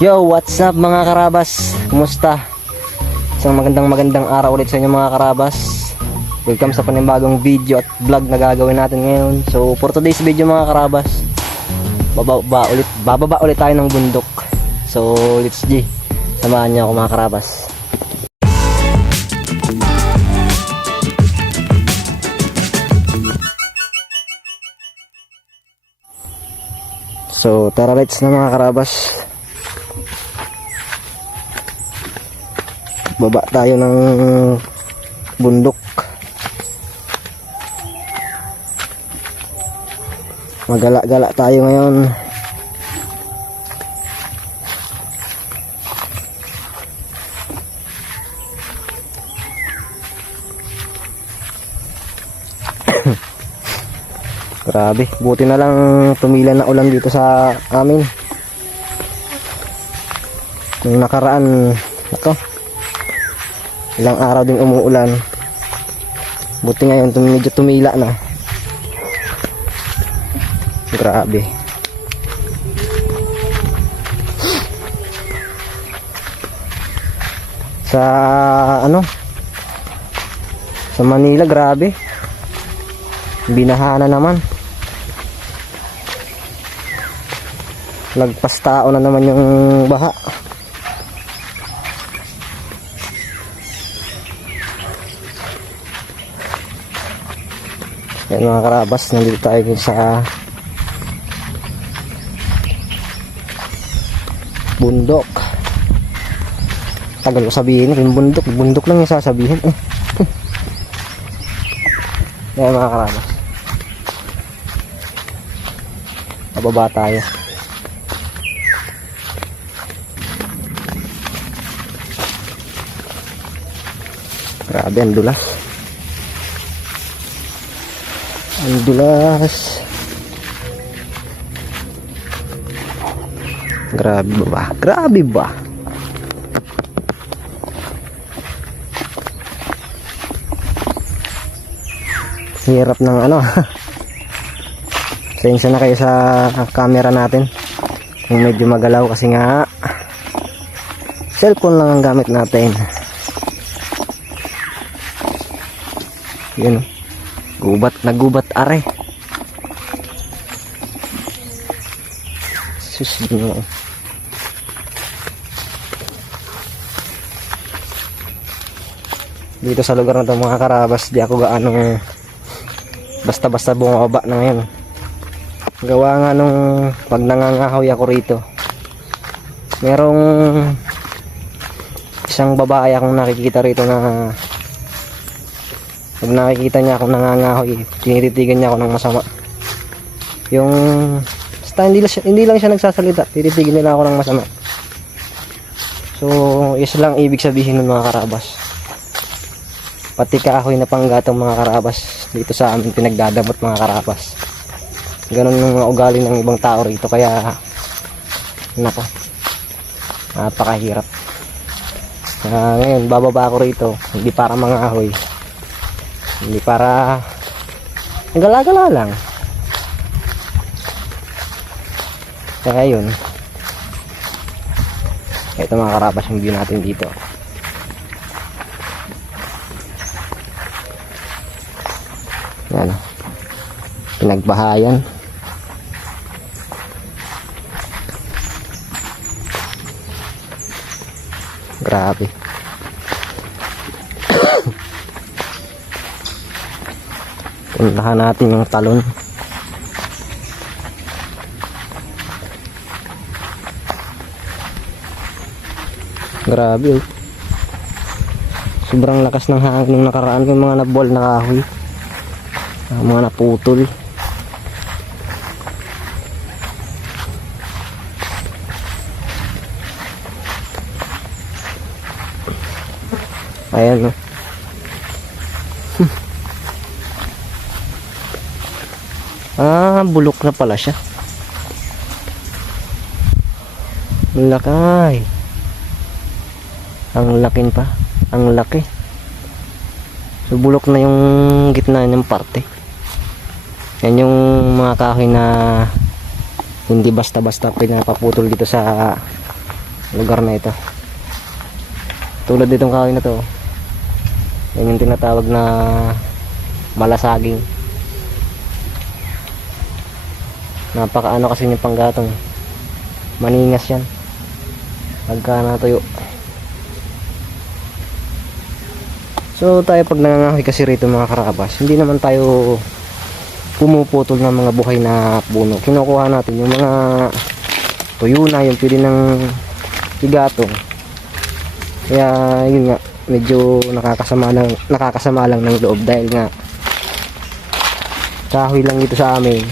Yo, what's up mga karabas? Kumusta? Isang magandang araw ulit sa inyo mga karabas. Welcome sa panibagong video at vlog na gagawin natin ngayon. So for today's video mga karabas, bababa ulit tayo ng bundok. So let's G, samahan niyo ako mga karabas. So tara, let's na mga karabas. Baba tayo ng bundok. Magala-gala tayo ngayon. Grabe, buti na lang tumila na ulan dito sa amin. Nung nakaraan, ako, ilang araw din umuulan. Buti ngayon medyo tumila na. Grabe. Sa sa Manila, grabe. Binaha na naman. Lagpas tao na naman yung baha. Yan mga karabas, nandito tayo sa bundok. Tagal ko sabihin yung bundok lang yung sasabihin. Yan mga karabas, bababa tayo. Grabe, ang dulas. Ang dulas. Grabe ba? Grabe ba? Hirap ng Pasensya na kayo sa camera natin kung medyo magalaw kasi nga cellphone lang ang gamit natin. Yun, nagubat are. Sus, no. Dito sa lugar na to mga karabas, di ako gaano basta-basta bumaba na ngayon. Gawa nga nung pag nangangahoy ako rito, merong isang babae akong nakikita rito na pag nakikita niya akong nangangahoy, tinititigan niya ako ng masama. Yung basta hindi lang siya nagsasalita, tinititigan nila ako ng masama. So is lang ibig sabihin ng mga karabas. Pati kahoy na panggatong mga karabas dito sa amin pinagdadamot mga karabas. Ganun yung mga ugali ng ibang tao rito, kaya nako, napakahirap. Ngayon bababa ako rito, hindi para mangahoy, hindi para gala-gala lang. Kaya yun, ito mga karabas yung view natin dito. Yan, pinagbahayan. Grabe. Puntahan natin yung talon. Grabe, oh. Sobrang lakas ng hangin nung nakaraan, yung mga nabol na kahoy, mga naputol. Ayan, no. Bulok na pala siya. Lakay. Ang lakin pa. Ang laki. So bulok na yung gitna ng parte. Yan yung mga kahoy na hindi basta-basta pinapaputol dito sa lugar na ito. Tulad ditong kahoy na to, yan yung tinatawag na malasaging. Napakaano kasi yung panggatong, maningas yan pagka natuyo. So tayo pag nangangahoy kasi rito mga karabas, hindi naman tayo pumuputol ng mga buhay na puno. Kinukuha natin yung mga tuyo na, yung pwede ng igatong. Kaya yun nga, medyo nakakasama lang ng loob dahil nga kahoy lang dito sa amin.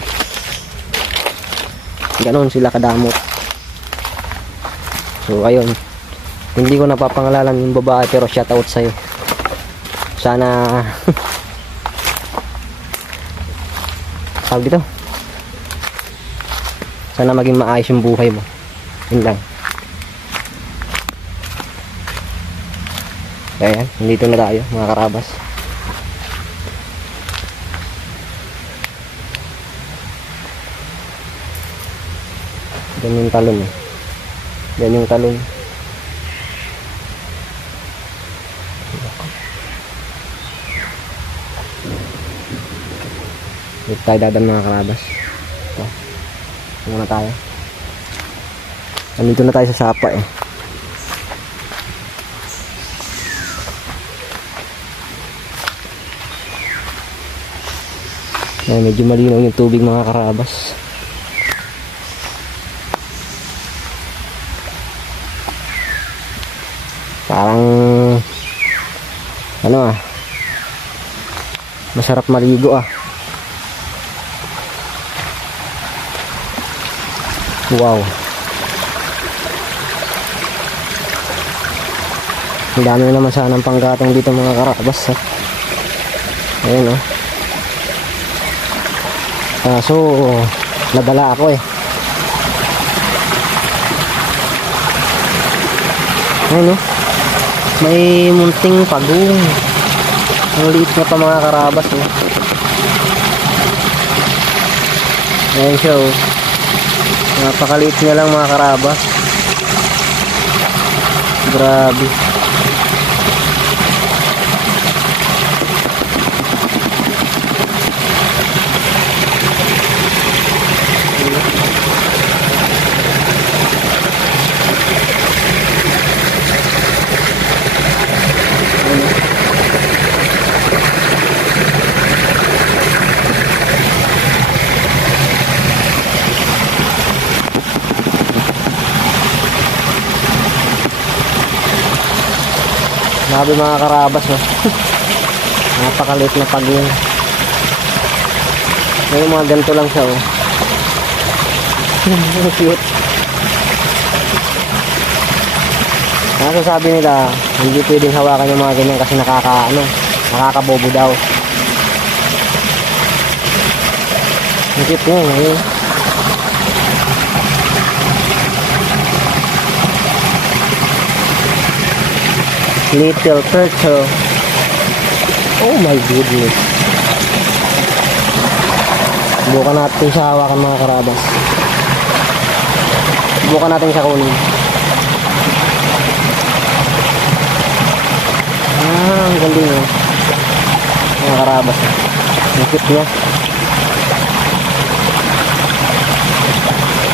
Ganon sila kadamot. So ayun, hindi ko napapangalanan yung babae pero shoutout sa'yo. Sana tawag dito, sana maging maayos yung buhay mo. Yun lang. Ayan, nandito na tayo mga karabas. Yan yung talon eh. Yan yung talon. Dito tayo dadan mga karabas. Ito. Muna tayo. Nandito na tayo sa sapa eh. Ayan, medyo malinaw yung tubig mga karabas. Parang ano masarap maligo Wow, ang dami naman sanang panggatong dito mga karabas Ayan so nadala ako eh. Ayan may munting pagong. Ang liit na pa mga karabas Ayan siya napakaliit niya lang mga karabas. Grabe. Grabe mga karabas napakaliit na pagong. May mga ganito lang siya cute. Sabi nila hindi pwedeng hawakan yung mga ganyan kasi nakakabobo daw. Ang cute niya Little turtle. Oh my goodness. Bukan natin siya hawakan mga karabas. Bukan natin siya kunin. Ang galing mga karabas. Ang cute niya.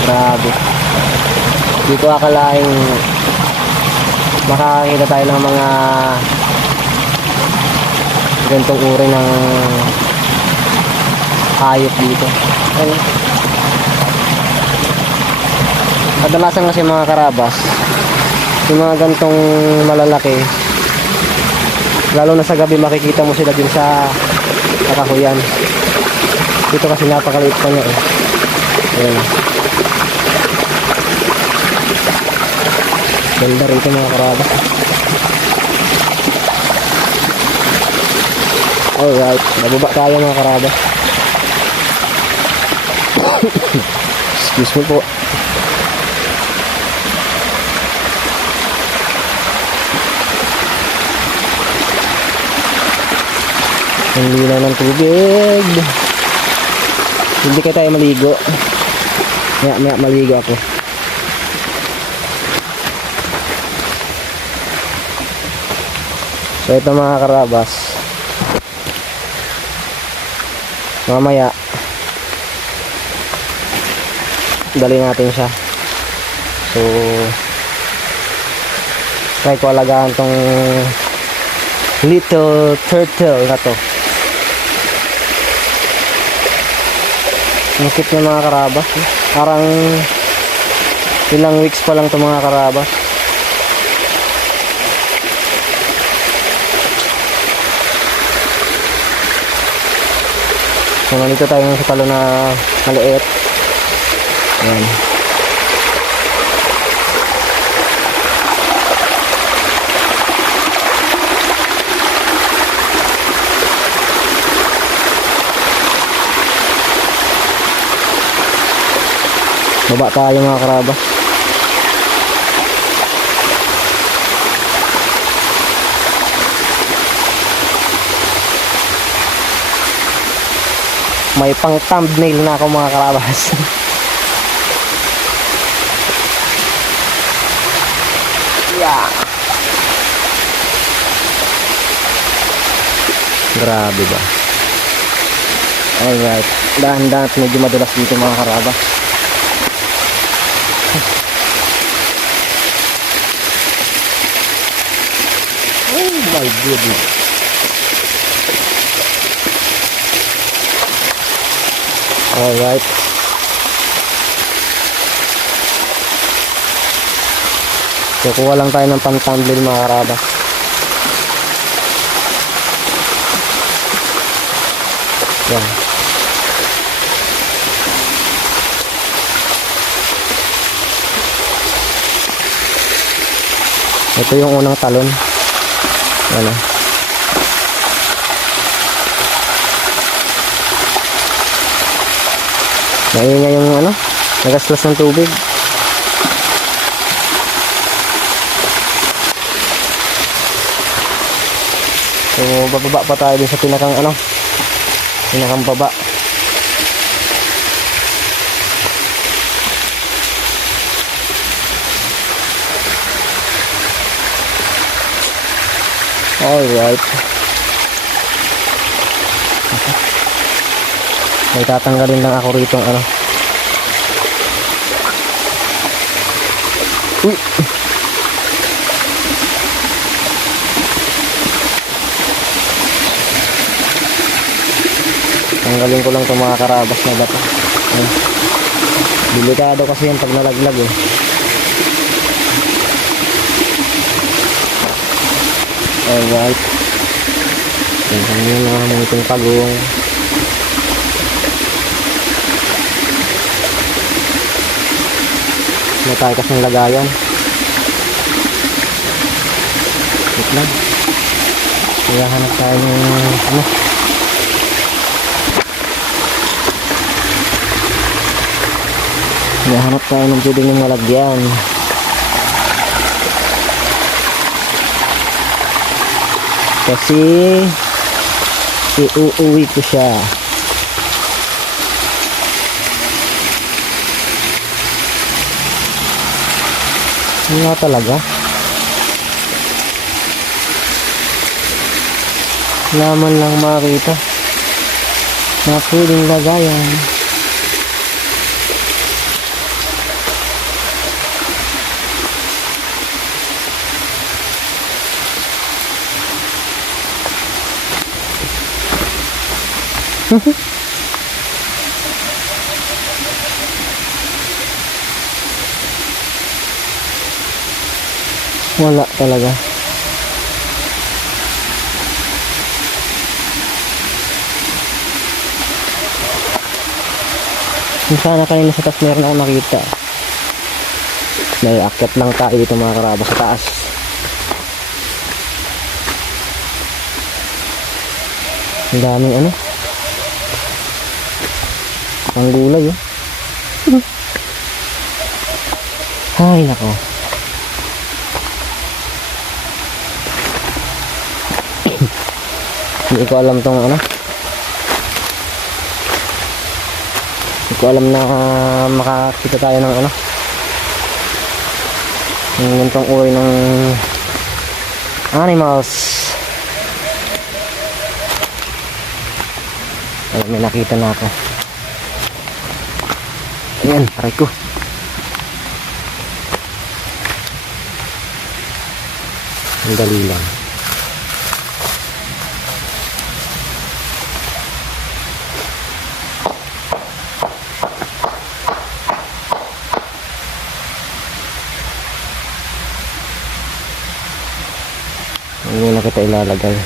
Grabe. Di ko akalaing makakakita tayo ng mga ganitong uri ng hayop dito. Ayun. Kadalasan kasi mga karabas, yung mga ganitong malalaki, lalo na sa gabi makikita mo sila din sa kahuyan. Dito kasi napakaliit pa niya Ayun. Ganda rito mga karabas. Alright, nababa tayo mga karabas. Excuse me po. Ang linaw ng tubig. Hindi kaya tayo maligo. Maya maligo ako. So ito mga karabas, mamaya dali natin siya. So try ko alagaan tong little turtle na to. Ang cute na mga karabas, parang ilang weeks pa lang to mga karabas. So nandito tayo sa talo na maliit. Ayan. Baba tayo mga karabas. May pang thumbnail na ako mga karabas. Yeah. Grabe ba? Alright. Dahan-dahan at medyo madulas dito mga karabas. Oh my goodness. Alright. So kuha lang tayo ng pang-tumbler mga karabas. Yan. Ito yung unang talon. Ano? Naingay yung ano, nagastos ng tubig. So bababa pa tayo din sa pinakang ano, pinakang baba. Alright. May tatanggalin lang ako rito ano. Uy. Tanggalin ko lang itong mga karabas na bato. Delikado kasi yan pag nalaglag eh. Alright. Tingnan nyo na naman itong pagong. May tayo kasing lagayan. Wait lang. Kaya hanap tayo ng ano. Kaya hanap tayo ng pwedeng yung malagyan. Kasi iuuwi ko siya. Nga talaga. Laman lang makita na pwedeng lagayan. Wala talaga. Kung sana kanina sa taas meron akong nakita. May akyat lang tayo dito mga karabas sa taas. Ang daming ano. Ang gulay oh. Ay nako. Hindi ko alam tong ano. Hindi ko alam na makakita tayo ng ano. Yung gantong uri ng animals Ayun, may nakita na ako. Ayan, aray ko. Ang dali lang. Hindi na kita ilalagay.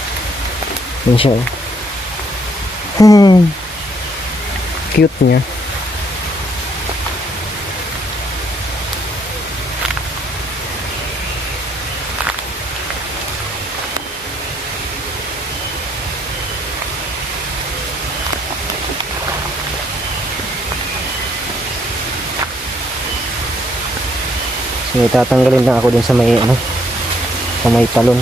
Yun siya oh. Cute niya. So tatanggalin lang ako din sa may ano, sa may talon.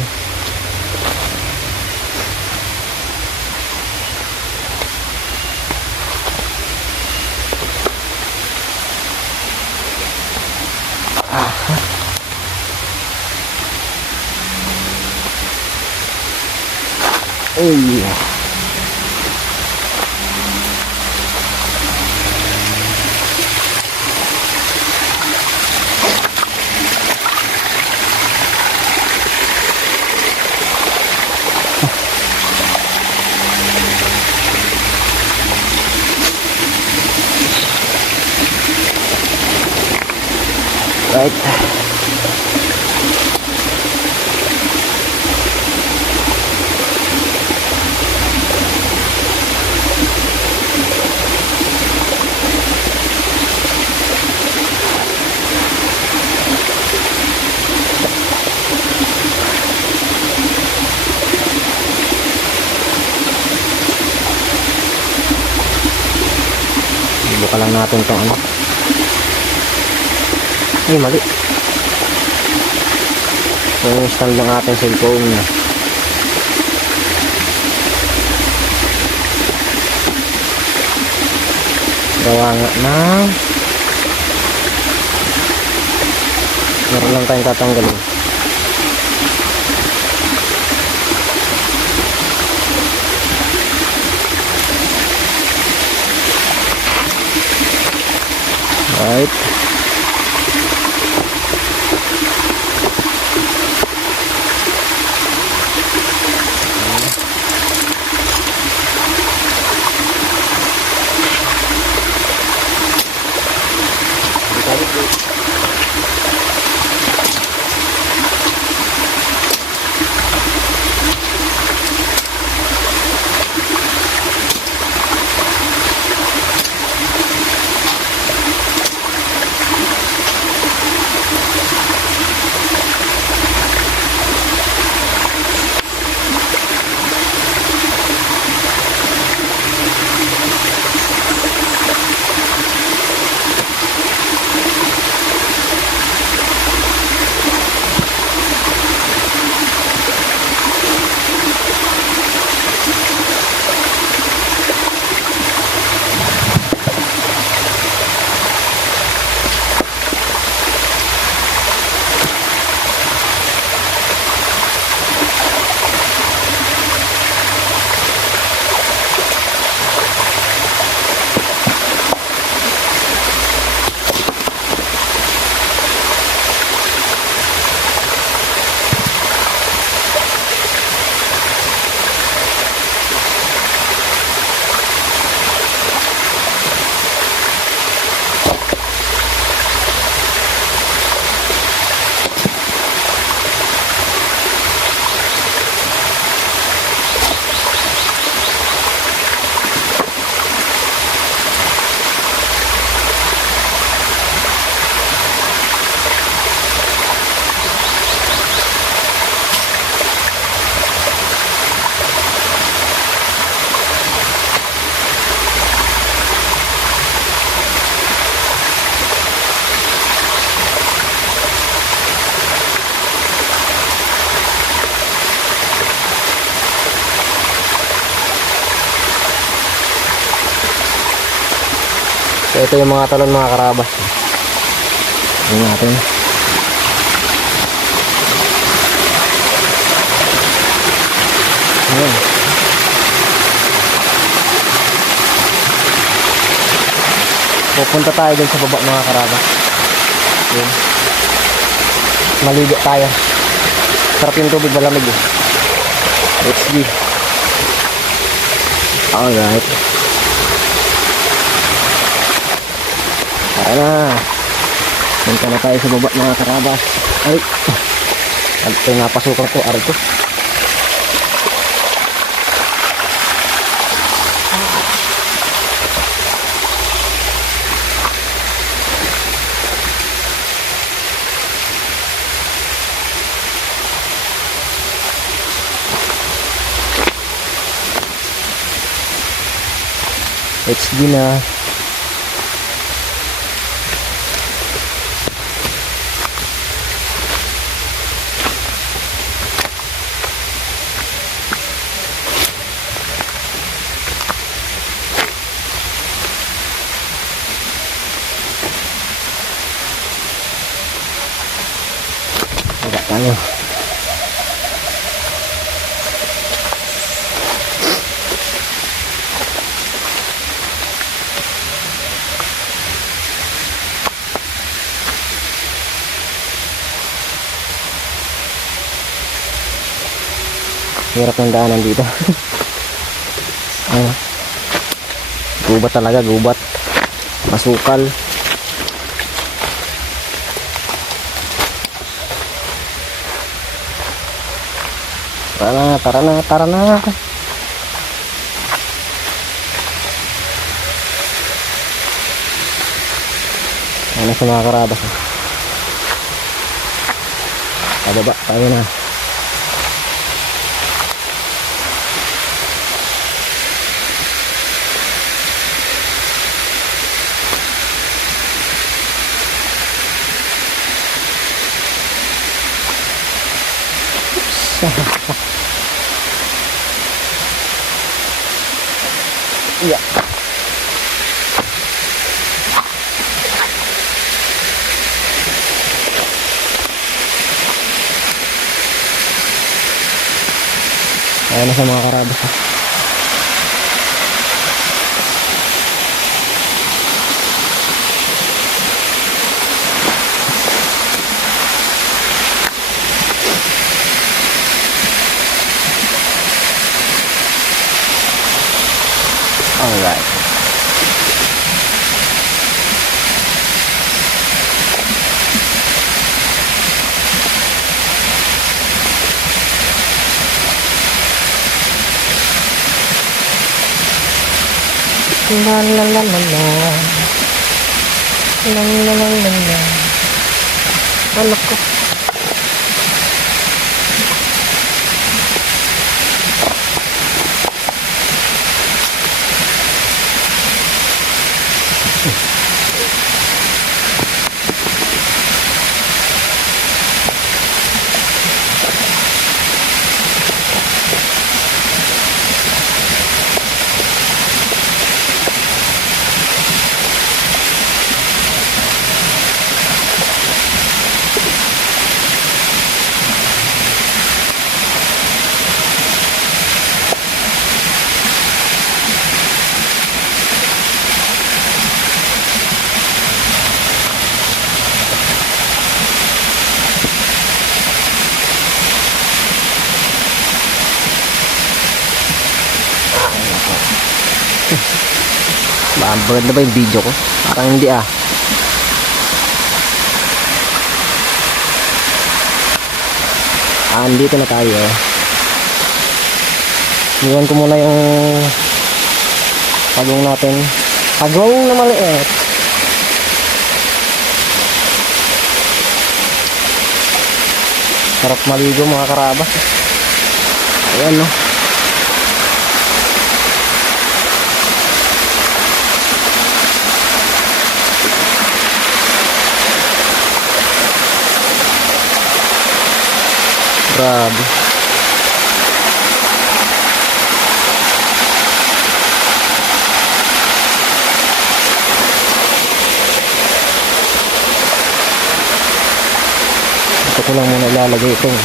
Ay. Right. Buka lang natin itong ano. Ay, mali. Yung stand ng ating cellphone na. Gawa nga na. Meron lang tayong tatanggalin. Right. So ito yung mga talon mga karabas. Ayan natin. Ayan. punta tayo dun sa baba mga karaba. Yun. Maligo tayo. Sarap yung tubig, malamig eh. Let's go. Alright. Tara na. Punta na tayo sa baba mga karabas. Ay. Ito nga pasukan ko. Aray ko. HD na. Agak tayo. Hirap ng daanan dito. Ano? Gubat talaga, gubat. Masukal. Tara na, tara na, tara na. Ano sa mga karabas? Pababa, tayo na. Iya. Ayan na sa mga karabas. Alright. La la la la la. La la la la la. Ano ko? Maganda ba yung video ko? Parang hindi ah. Andito na tayo. Iwan ko muna yung pagong natin. Pagong na maliit. Sarap maligo mga karabas. Ayan no. Grabe. Ito ko lang muna ilalagay itong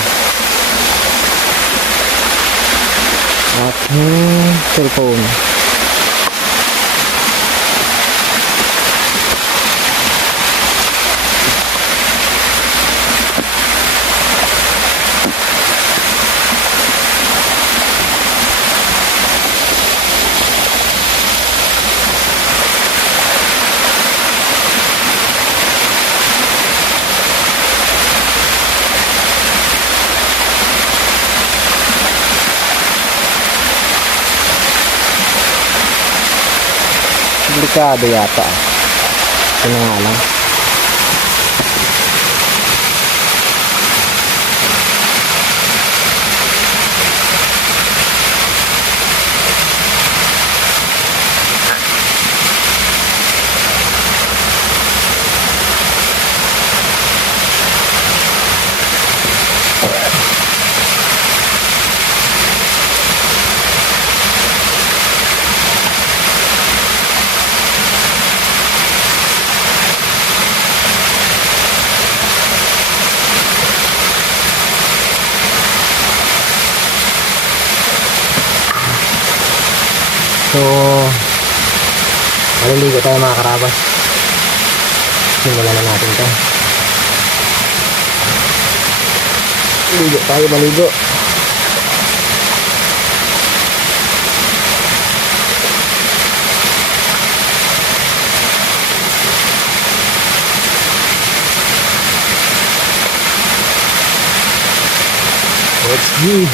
aking cellphone. Delikado yata. Ito na nga lang. So, maliligo tayo mga karabas. Simulan na natin ito. Ligo tayo, maligo. Let's go.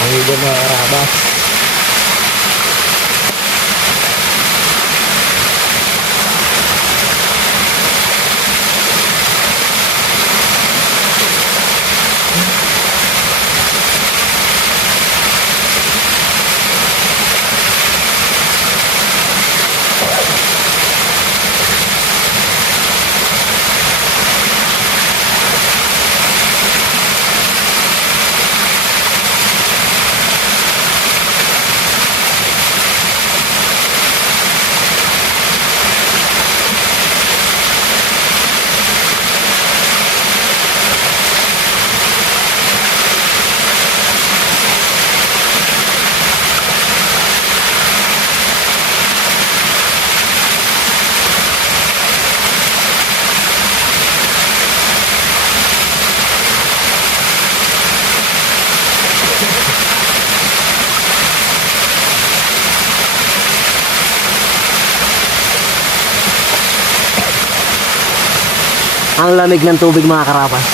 Ang higa mga karabas. Ang lamig ng tubig mga karabas.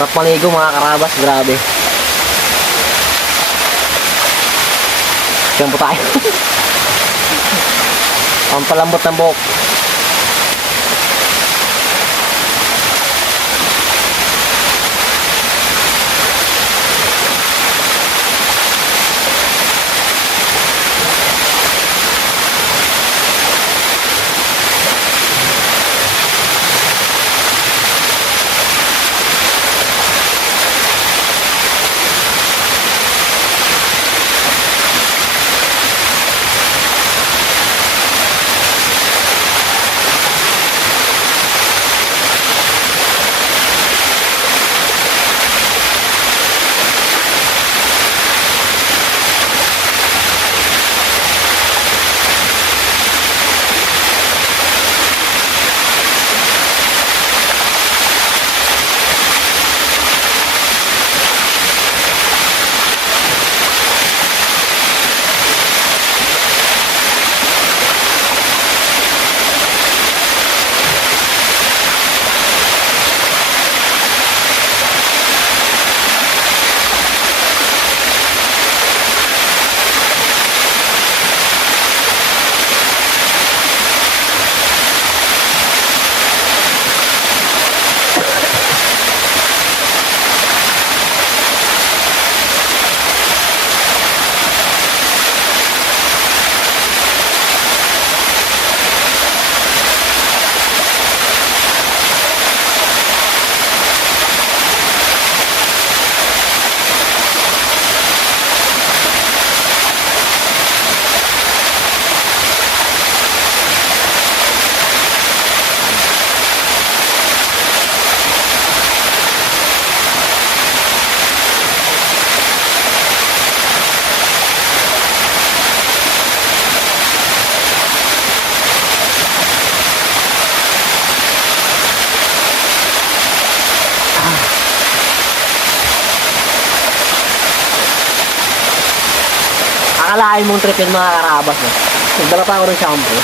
Sarap maligo mga karabas, grabe. Shampoo tayo. Pampalambot ng buhok. Akalain mong trip yun mga karabas. No? Nagdala pa ako ng shampoo.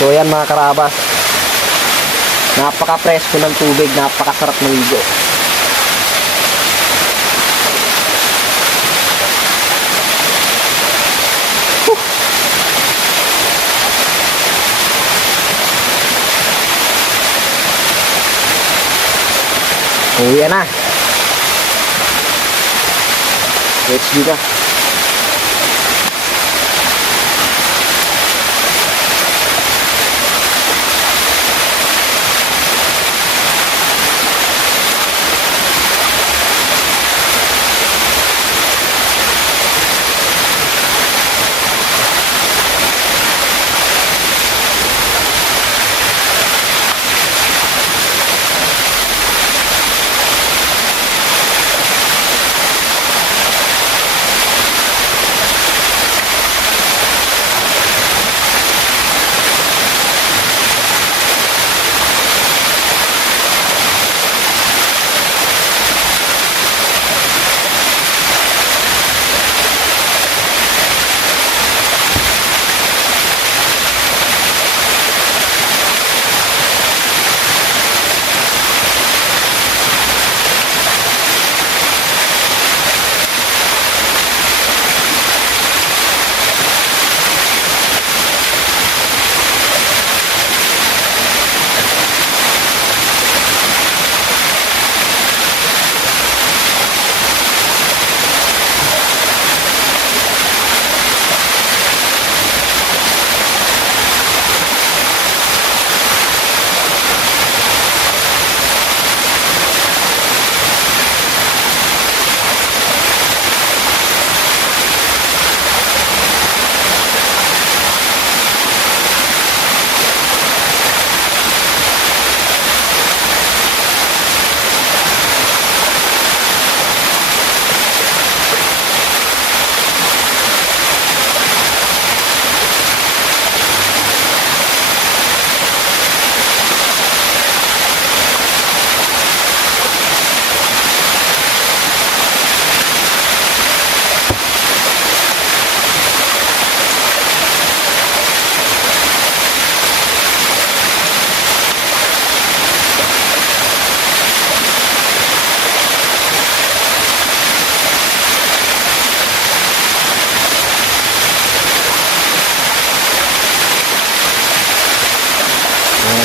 So ayan mga karabas, napaka-presko ng tubig, napakasarap maligo. Uwi na. Let's do that.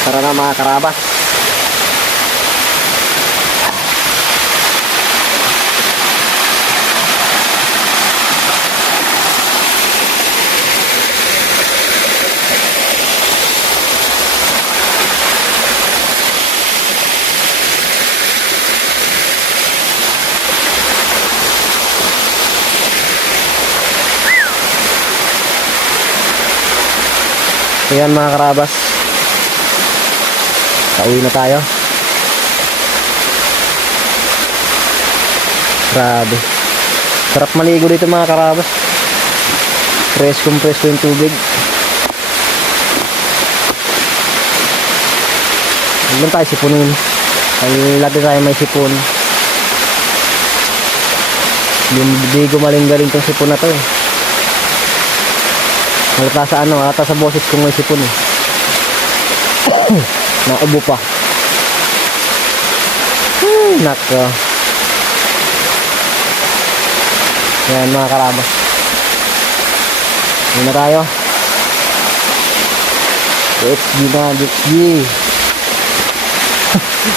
Tara na mga karabas. Ayan mga karabas, pauwi na tayo. Grabe, sarap maligo dito mga karabas. Preskong presko yung tubig. Huwag lang tayo sipunin. Lagi tayo may sipon. Hindi gumaling-galing tong sipon na to eh. Halata sa ano, halata sa boses kung may sipon eh. Naubo pa. Nako. Yan mga karabas, yun na tayo. Let's go na, let's go.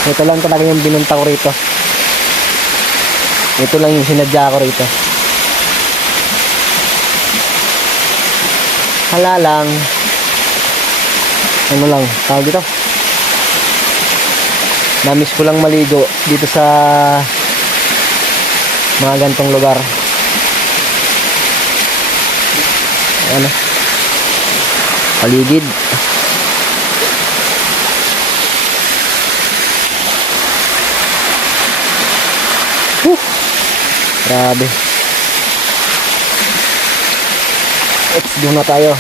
Ito lang talaga yung binunta ko rito. Ito lang yung sinadya ko rito. Hala lang, ano lang tawag dito, namiss ko lang maligo dito sa mga gantong lugar. Ano, paligid. Grabe. Let's go na tayo.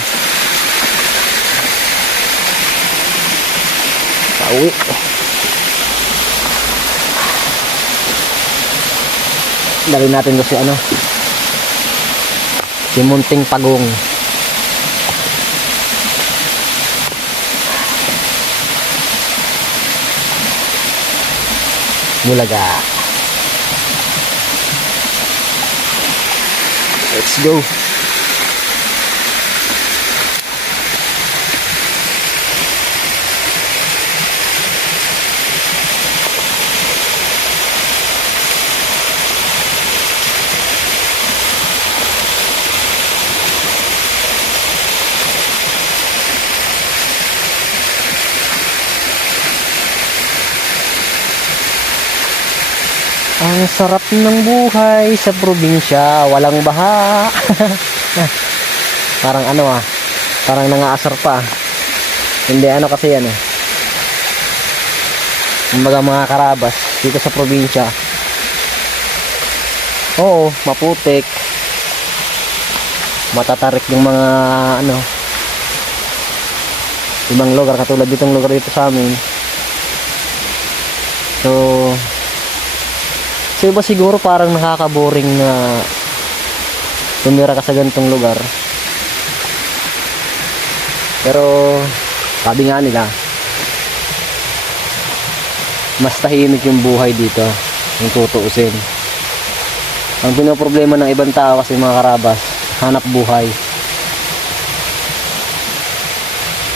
Pauwi. Dali natin doon si ano, si Munting Pagong. Bulaga. Let's go. Ang sarap ng buhay sa probinsya, walang baha. Parang ano parang nangaasar pa. Hindi ano kasi yan Kumbaga mga karabas dito sa probinsya. Oo, maputik. Matatarik yung mga ibang lugar katulad ditong lugar dito sa amin. So iba siguro parang nakaka-boring na tumira ka sa ganitong lugar. Pero sabi nga nila, mas tahimik yung buhay dito, yung tutuusin. Ang pinoproblema ng ibang tao kasi mga karabas, hanap buhay.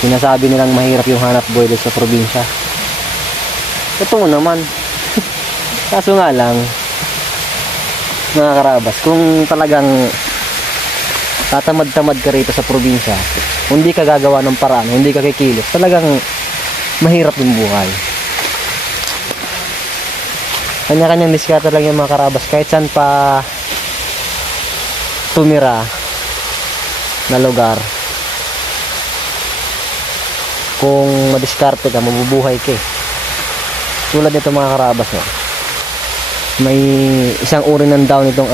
Sinasabi nilang mahirap yung hanap buhay dito sa probinsya. Totoo naman. Kaso nga lang, mga karabas, kung talagang tatamad-tamad ka rito sa probinsya, hindi ka gagawa ng paraan, hindi ka kikilos, talagang mahirap yung buhay. Kanya-kanyang diskarte lang yung mga karabas, kahit saan pa tumira na lugar. Kung madiskarte ka, mabubuhay ka Tulad nito mga karabas may isang uri ng daon itong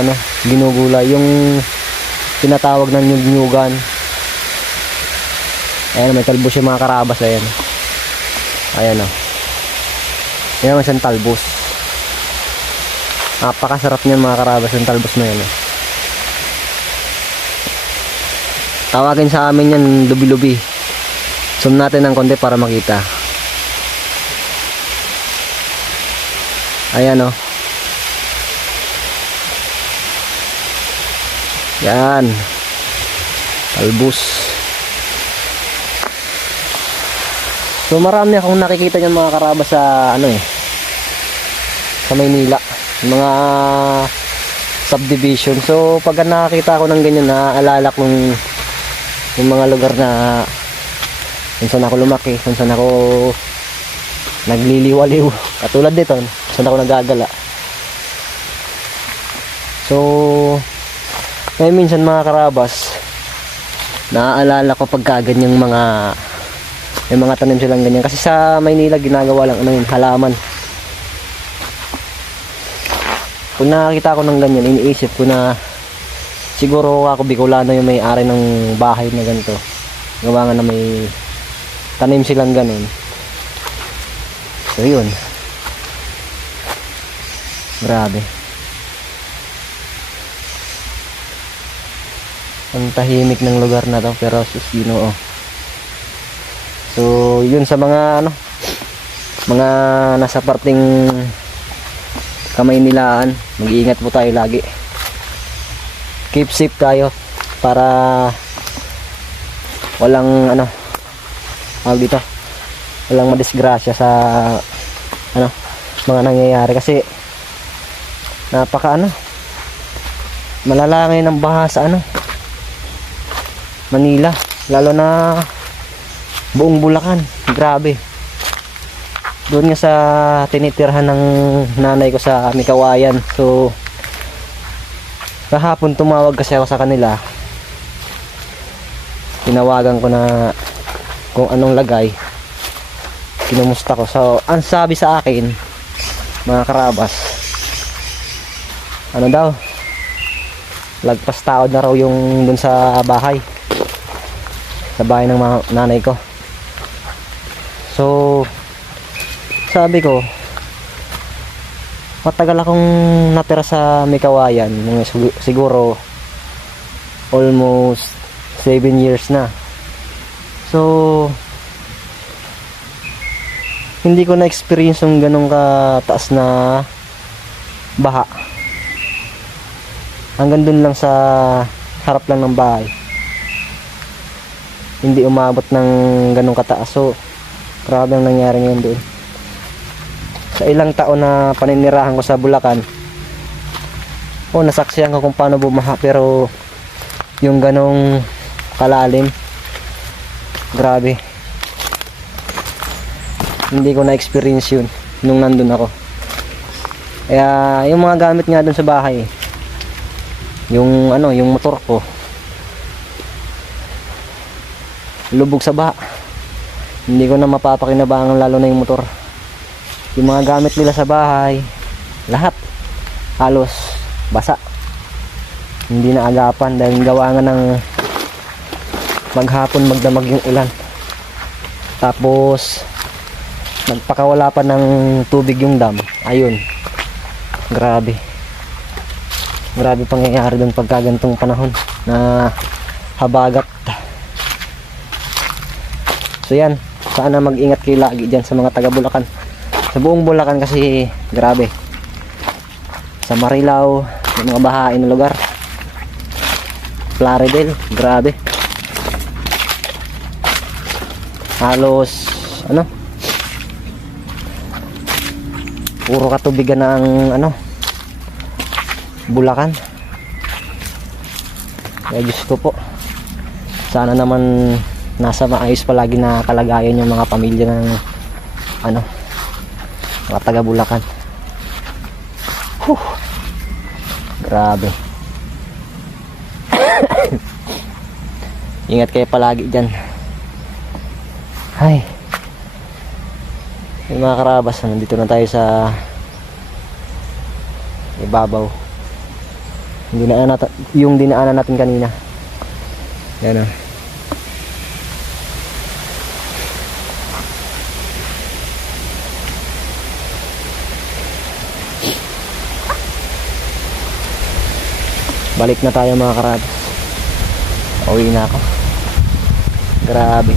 ginugulay, yung tinatawag ng nyug-nyugan. Ayan, may talbos yung mga karabas. Ayan may isang talbos. Napakasarap niyan mga karabas, yung talbos na yan Tawagin sa amin yan lubi-lubi. Zoom natin ng konti para makita. Ayan yan, talbos. So marami akong nakikita niyan mga karabas sa sa Maynila, mga subdivision. So pag nakakita ako ng ganyan, naaalala kong yung mga lugar na kung saan ako lumaki, kung saan ako nagliliwaliw, katulad dito saan ako nagagala. So may minsan mga karabas, naaalala ko pagka ganyang may mga tanim silang ganyan. Kasi sa Maynila ginagawa lang halaman. Kung nakakita ko ng ganyan, iniisip ko na siguro ako Bicolano yung may-ari ng bahay na ganito. Gawa nga na may tanim silang ganun. So yun, grabe. Ang tahimik ng lugar na to, pero susino So yun sa mga mga nasa parting Kamaynilaan, mag-iingat po tayo lagi. Keep safe tayo para walang walang madisgrasya sa mga nangyayari, kasi napaka malalangay ng baha sa Manila, lalo na buong Bulacan. Grabe. Doon nga sa tinitirhan ng nanay ko sa Mikawayan. So kahapon tumawag kasi ako sa kanila, tinawagan ko na kung anong lagay, kinumusta ko. So ang sabi sa akin mga karabas, lagpas taod na raw yung dun sa bahay ng mga nanay ko. So sabi ko, matagal akong natira sa Mikawayan, siguro almost 7 years na. So hindi ko na-experience yung ganong kataas na baha. Hanggang dun lang sa harap lang ng bahay. Hindi umabot ng ganong kataas. So, grabe ang nangyari ngayon doon. Sa ilang taon na paninirahan ko sa Bulacan, nasaksihan ko kung paano bumaha, pero yung ganong kalalim, grabe. Hindi ko na-experience yun nung nandun ako. Kaya yung mga gamit nga dun sa bahay, yung yung motor ko, lubog sa baha. Hindi ko na mapapakinabangan, lalo na yung motor. Yung mga gamit nila sa bahay, lahat halos basa. Hindi na agapan dahil gawa nga ng maghapon magdamag yung ulan. Tapos nagpakawala pa ng tubig yung dam. Ayun, grabe pangyayari doon pagka ganitong panahon na habagat. So yan, sana mag-ingat kayo lagi dyan sa mga taga Bulacan, sa buong Bulacan, kasi grabe. Sa Marilao, yung mga bahain na lugar, Plaridel, grabe. Halos puro katubigan ng Bulacan. Kaya Diyos ko po, sana naman nasa maayos palagi na kalagayan yung mga pamilya ng mga taga Bulacan. Grabe. Ingat kayo palagi dyan. Ay, yung mga karabas, nandito na tayo sa ibabaw. Yung dinaanan natin kanina. Yan o. Balik na tayo mga karabas. Uwi na ako. Grabe.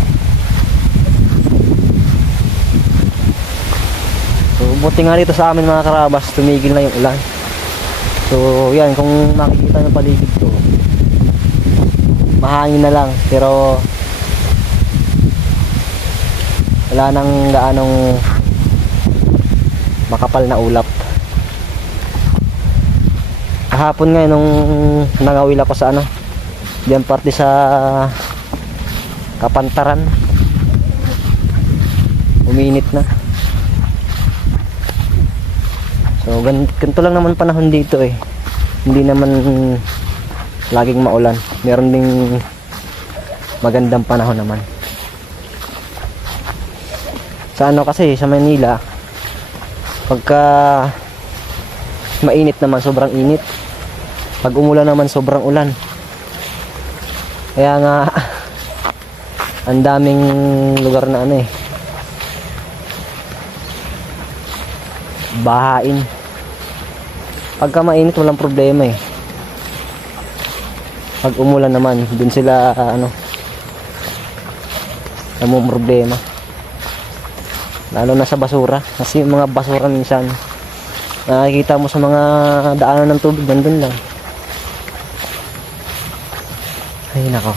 So, buti nga dito sa amin mga karabas, tumigil na yung ulan. So yan, kung makikita ng paligid ko, mahangin na lang, pero wala nang gaanong makapal na ulap. Kahapon nga nung nangawil ako sa diyan parte sa Kapantaran, uminit na. So ganito lang naman panahon dito eh. Hindi naman laging maulan. Meron ding magandang panahon naman. Sa kasi sa Manila, pagka mainit naman, sobrang init. Pag umulan naman, sobrang ulan. Kaya nga ang daming lugar na bahain. Pagka mainit, walang problema eh. Pag umulan naman, dun sila namong problema. Lalo na sa basura, kasi yung mga basura minsan nakikita mo sa mga daanan ng tubig, nandun lang. Ay nako,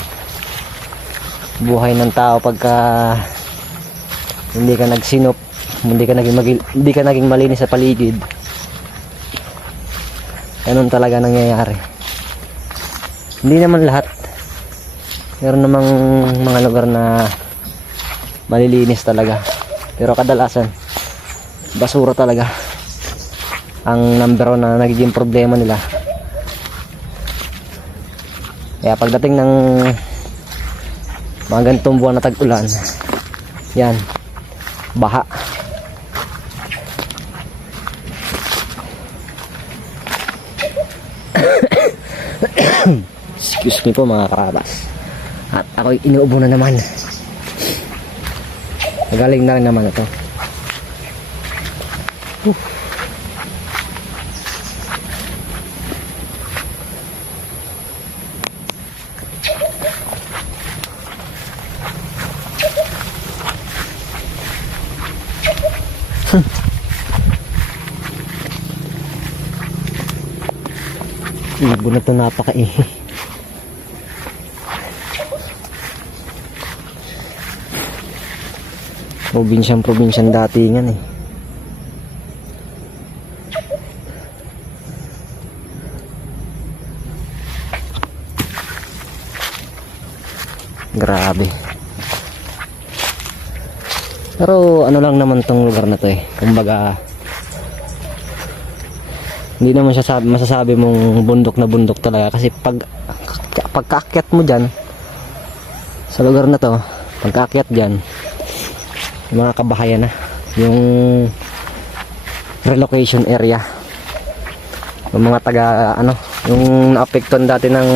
buhay ng tao pagka hindi ka nagsinop, hindi ka naging malinis sa paligid. Ganun talaga nangyayari. Hindi naman lahat, meron namang mga lugar na malilinis talaga, pero kadalasan basura talaga ang number 1 na nagiging problema nila. Kaya pagdating ng mga ganitong buwan na tag-ulan, yan, baha. Excuse me po mga karabas. At ako'y inuubo na naman. Nagaling na rin naman ito. Ibo na ito, napakaihi. Probinsyang datingan eh. Grabe. Pero ano lang naman tong lugar na to eh. Kumbaga, hindi naman siya masasabi mong bundok na bundok talaga. Kasi pagkaakyat mo dyan, sa lugar na to, pagkaakyat dyan, yung mga kabahayan na, yung relocation area. Yung mga taga, yung naapektuhan dati ng,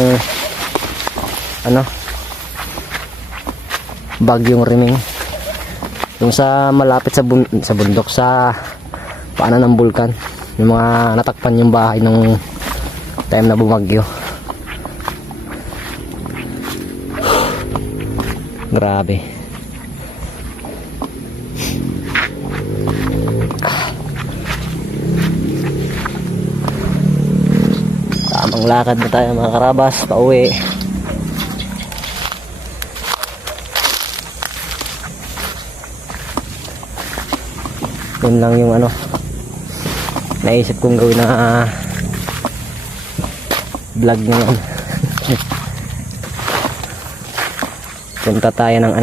bagyong Riming, yung sa malapit sa bundok, sa paanan ng bulkan, yung mga natakpan yung bahay nung time na bumagyo. Grabe. Tamang lakad na tayo mga karabas, pauwi. Yun lang yung naisip kong gawin na vlog ngayon. Punta tayo ng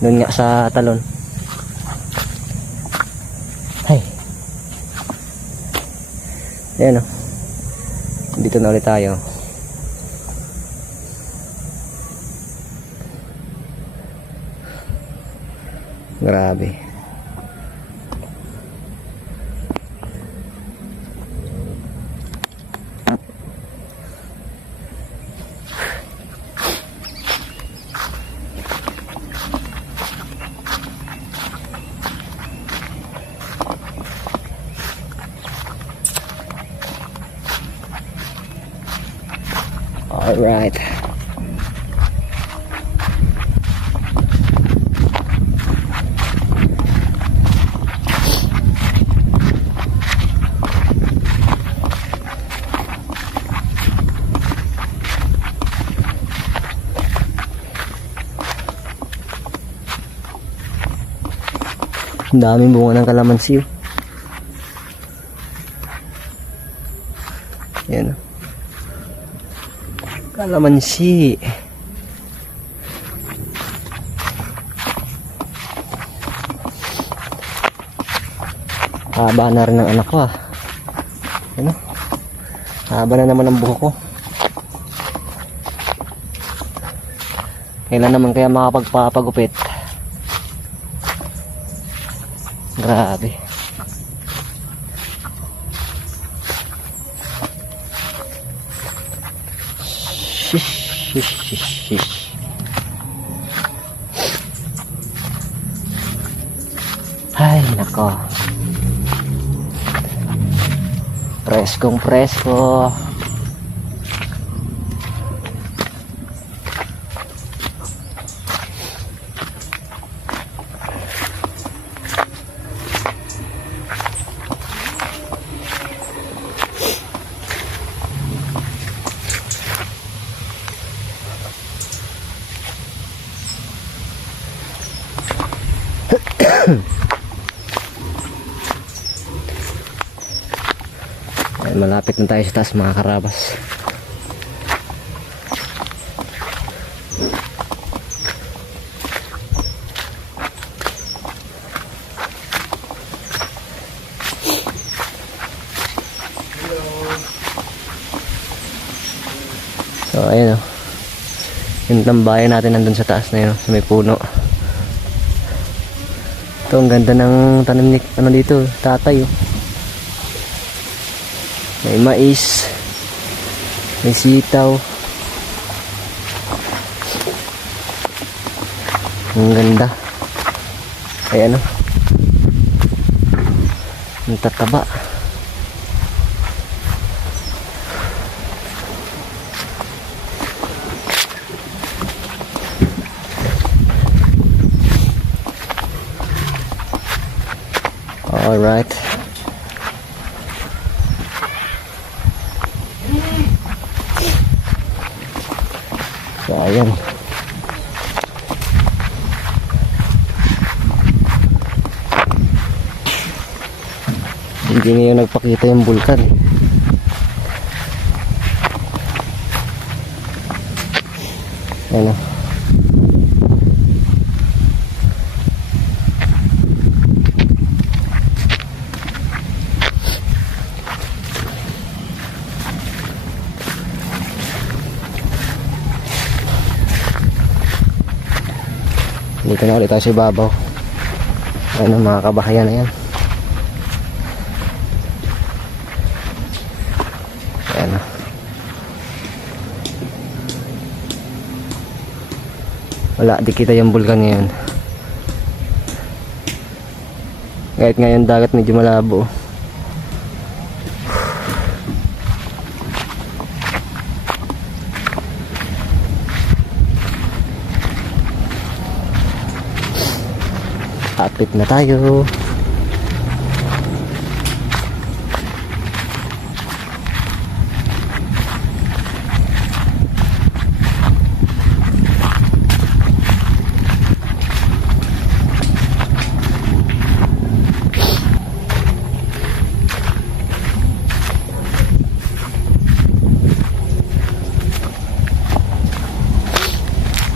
doon nga sa talon. Ay, ayan dito na ulit tayo. Grabe. All right. Ang daming bunga ng kalamansi. Yan. Kalamansi. Haba na rin ng anak ko Haba na naman ang buhok ko. Kailan naman kaya makapagpapagupit? Grabe. Shish. Ay, nako. Preskong presko. Ay, malapit na tayo sa taas mga karabas. So ayun yung tambayan natin nandun sa taas na yun, sa may puno. Ito ang ganda ng tanim ni dito, tatay May mais, may sitaw. Ang ganda. Ay ang tataba. Alright. So, ayan. Hindi ngayon nagpakita yung bulkan. Ayan o. Dito na ulit tayo sa ibabaw. Ano mga kabahayan na yan. Ayan o. Wala, di kita yung bulkan ngayon. Kahit ngayon dagat medyo malabo. Kapit na tayo.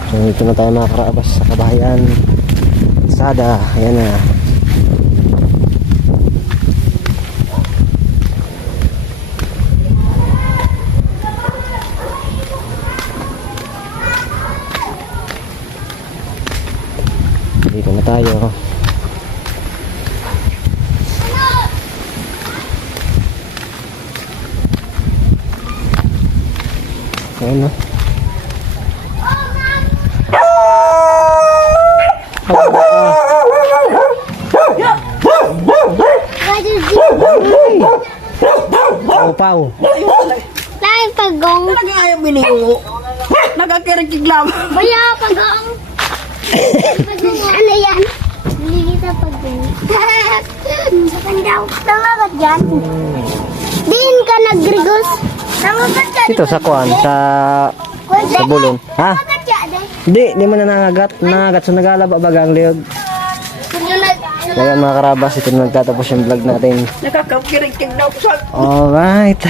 So, dito na tayo mga karabas sa kabahayan. Sada, ayan na. Dito na tayo. Ayan na. Pau. Lain pagong. Talaga ayaw binigo. Nagkakirikig lang. Baya pagong. Ano yan? Hindi kita pagong. Sa kandaw. Tama ba dyan? Din ka nagrigos. Tama ba dyan? Dito sa kuan, sa bulong. Ha? Tama ba dyan? Di mo na nangagat. Nangagat sa nagalaba bagang liog. Ngayon mga karabas, ito na nagtatapos yung vlog natin. Nakakakirikig daw sa... Alright.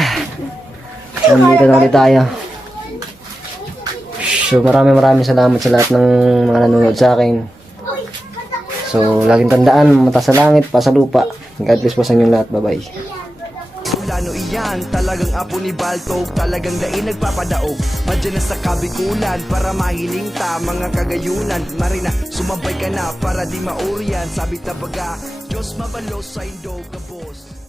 Nandito na ulit tayo. So maraming salamat sa lahat ng mga nanonood sa akin. So laging tandaan, mata sa langit, pa sa lupa. God bless po sa inyong lahat. Bye-bye. Plano iyan, talagang apo ni Baltog, talagang daing nagpapadaog. Madyan na sa kabikulan, para mahiling ta, mga kagayunan. Marina, sumabay ka na, para di mauriyan. Sabit na baga, Diyos mabalos sa indog ka boss.